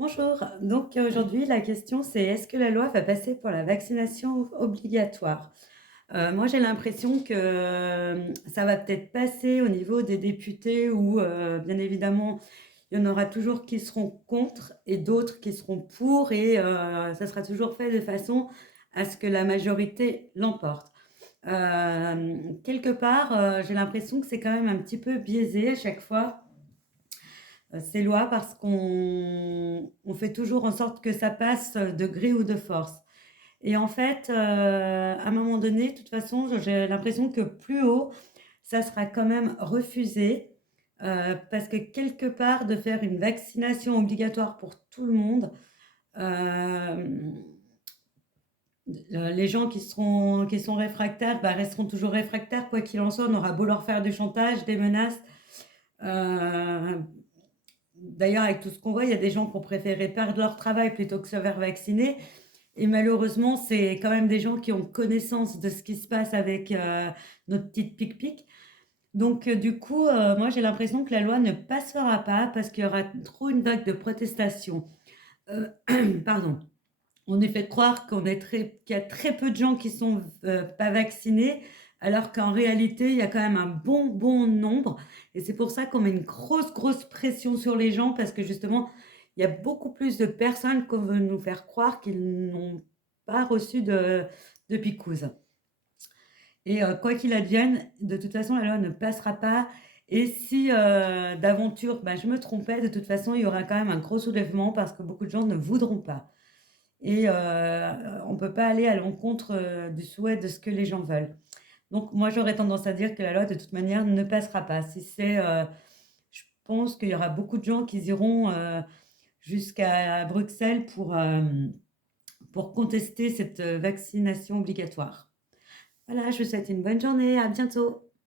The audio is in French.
Bonjour. Donc aujourd'hui, la question c'est est-ce que la loi va passer pour la vaccination obligatoire? Moi, j'ai l'impression que ça va peut-être passer au niveau des députés où, bien évidemment, il y en aura toujours qui seront contre et d'autres qui seront pour et ça sera toujours fait de façon à ce que la majorité l'emporte. Quelque part, j'ai l'impression que c'est quand même un petit peu biaisé à chaque fois ces lois parce qu'on fait toujours en sorte que ça passe de gré ou de force. Et en fait, à un moment donné, de toute façon, j'ai l'impression que plus haut, ça sera quand même refusé, parce que quelque part, de faire une vaccination obligatoire pour tout le monde, hem, les gens qui sont réfractaires, bah, resteront toujours réfractaires quoi qu'il en soit. On aura beau leur faire du chantage, des menaces, heu d'ailleurs, avec tout ce qu'on voit, il y a des gens qui ont préféré perdre leur travail plutôt que se faire vacciner et malheureusement, c'est quand même des gens qui ont connaissance de ce qui se passe avec, notre petite pic-pic. Donc du coup, moi, j'ai l'impression que la loi ne passera pas parce qu'il y aura trop une vague de protestation. Heu, pardon. On est fait croire qu'il y a très peu de gens qui sont pas vaccinés, alors qu'en réalité, il y a quand même un bon nombre et c'est pour ça qu'on met une grosse pression sur les gens parce que justement, il y a beaucoup plus de personnes qu'on veut nous faire croire qu'ils n'ont pas reçu de piquouse et quoi qu'il advienne, de toute façon, la loi ne passera pas et si, d'aventure, bah, je me trompais, de toute façon, il y aura quand même un gros soulèvement parce que beaucoup de gens ne voudront pas et on ne peut pas aller à l'encontre, du souhait de ce que les gens veulent. Donc moi, j'aurais tendance à dire que la loi, de toute manière, ne passera pas. Je pense qu'il y aura beaucoup de gens qui iront, jusqu'à Bruxelles pour contester cette, vaccination obligatoire. Voilà, je vous souhaite une bonne journée, à bientôt.